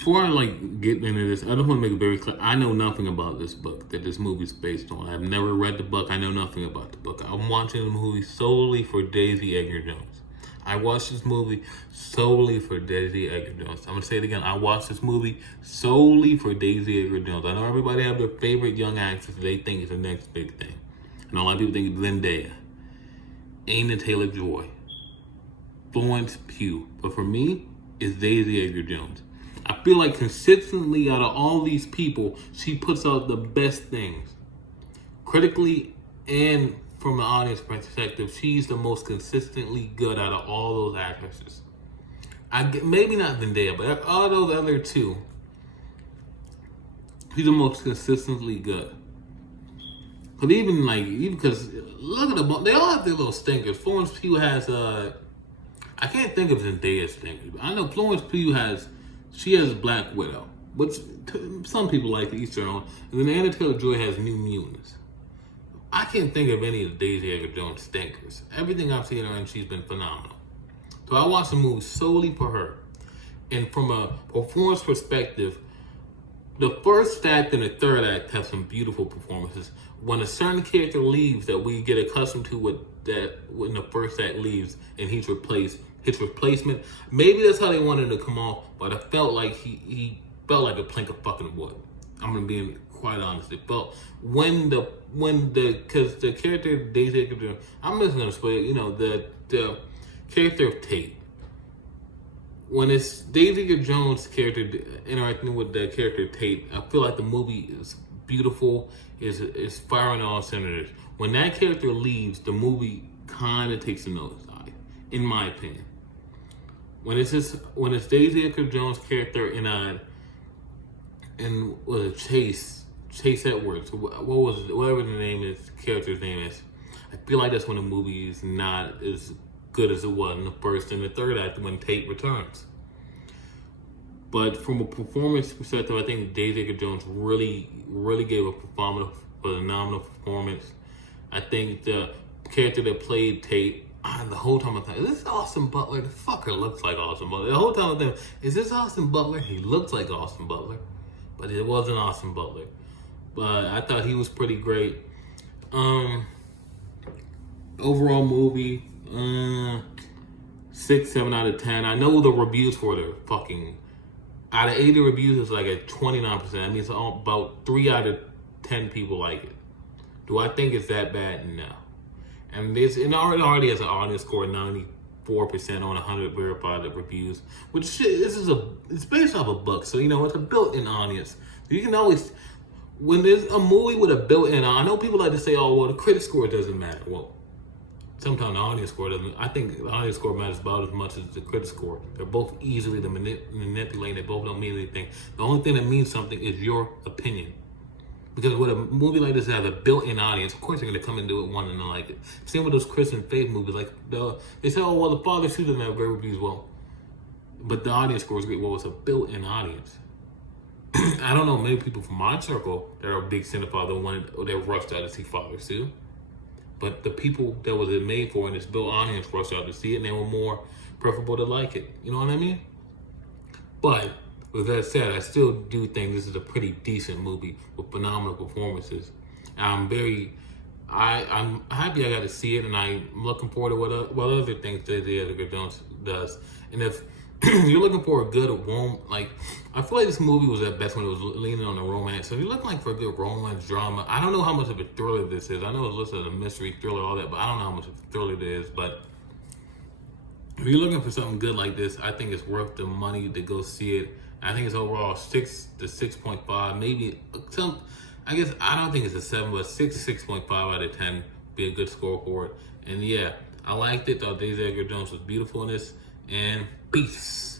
Before I get into this, I just want to make it very clear. I know nothing about this book that this movie's based on. I've never read the book. I know nothing about the book. I'm watching the movie solely for Daisy Edgar Jones. I watched this movie solely for Daisy Edgar Jones. I'm gonna say it again. I watched this movie solely for Daisy Edgar Jones. I know everybody have their favorite young actress they think is the next big thing. And a lot of people think Zendaya, Anya Taylor-Joy, Florence Pugh. But for me, it's Daisy Edgar Jones. I feel like consistently out of all these people, she puts out the best things. Critically and from the audience perspective, she's the most consistently good out of all those actresses. Maybe not Zendaya, but all those other two, she's the most consistently good. But even because look at them, they all have their little stinkers. Florence Pugh has I can't think of Zendaya's stinkers. I know Florence Pugh has Black Widow, which some people like to each their own. And then Anya Taylor-Joy has New Mutants. I can't think of any of Daisy Edgar Jones stinkers. Everything I've seen her in, she's been phenomenal. So I watched the movie solely for her. And from a performance perspective, the first act and the third act have some beautiful performances. When a certain character leaves that we get accustomed to when the first act leaves and he's replaced, his replacement, maybe that's how they wanted to come off, but I felt like he felt like a plank of fucking wood. I'm gonna be quite honest. It felt because the character Daisy Edgar Jones, I'm just gonna spoil it, the character of Tate. When it's Daisy Edgar Jones' character interacting with the character Tate, I feel like the movie is beautiful, is firing on all cylinders. When that character leaves, the movie kind of takes a nosedive, in my opinion. When it's Daisy Edgar Jones' character and Chase Edwards, whatever the character's name is, I feel like that's when the movie is not as good as it was in the first and the third act when Tate returns. But from a performance perspective, I think Daisy Edgar Jones really gave a phenomenal performance. I think the character that played Tate, the whole time I thought, is this Austin Butler? The fucker looks like Austin Butler. The whole time I thought, is this Austin Butler? He looks like Austin Butler. But it wasn't Austin Butler. But I thought he was pretty great. Overall movie, 6, 7 out of 10. I know the reviews for it are fucking, out of 80 reviews, it's like at 29%. That means about 3 out of 10 people like it. Do I think it's that bad? No. And it already has an audience score of 94% on 100 verified reviews, which it's based off a book, so it's a built-in audience. You can always, when there's a movie with a built-in, I know people like to say, oh well, the critic score doesn't matter. Well, sometimes the audience score doesn't. I think the audience score matters about as much as the critic score. They're both easily to manipulate. They both don't mean anything. The only thing that means something is your opinion. Because with a movie like this that has a built-in audience, of course they're going to come and do it wanting to like it. Same with those Christian faith movies. They say, oh, well, the Father Shoe doesn't have great reviews. Well, but the audience score is great. Well, it's a built-in audience. I don't know many people from my circle that are big cinephiles that rushed out to see Father Sue. But the people that was it made for in this built audience rushed out to see it, and they were more preferable to like it. You know what I mean? But with that said, I still do think this is a pretty decent movie with phenomenal performances. I'm happy I got to see it, and I'm looking forward to what other things Daisy Edgar Jones does. And if you're looking for a good I feel like this movie was at best when it was leaning on the romance. So if you're looking for a good romance drama, I don't know how much of a thriller this is. I know it's listed as a mystery thriller, all that, but I don't know how much of a thriller it is. But if you're looking for something good like this, I think it's worth the money to go see it. I think it's overall 6 to 6.5, maybe some. I guess I don't think it's a 7, but 6.5 out of 10 be a good score for it. And yeah, I liked it. Thought Daisy Edgar Jones was beautiful in this. And peace.